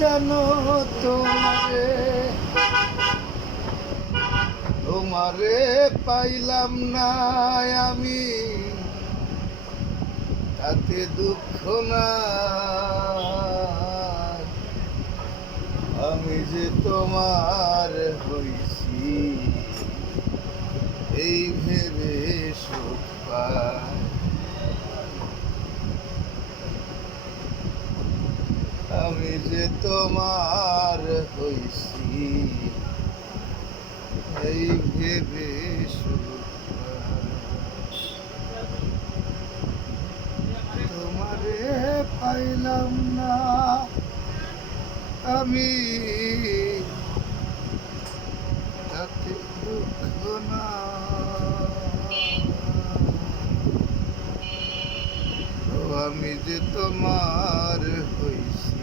জানো তোমারে? তোমারে পাইলাম না আমি। তাতে দুঃখ না আমি যে তোমার হইছি, এই ভেবে সুখ পাই আমি যে তোমার হইছি। এই ভেবে তোমারে পাইলাম না আমি। তাতে দুঃখ না। আমি যে তোমার হইছি।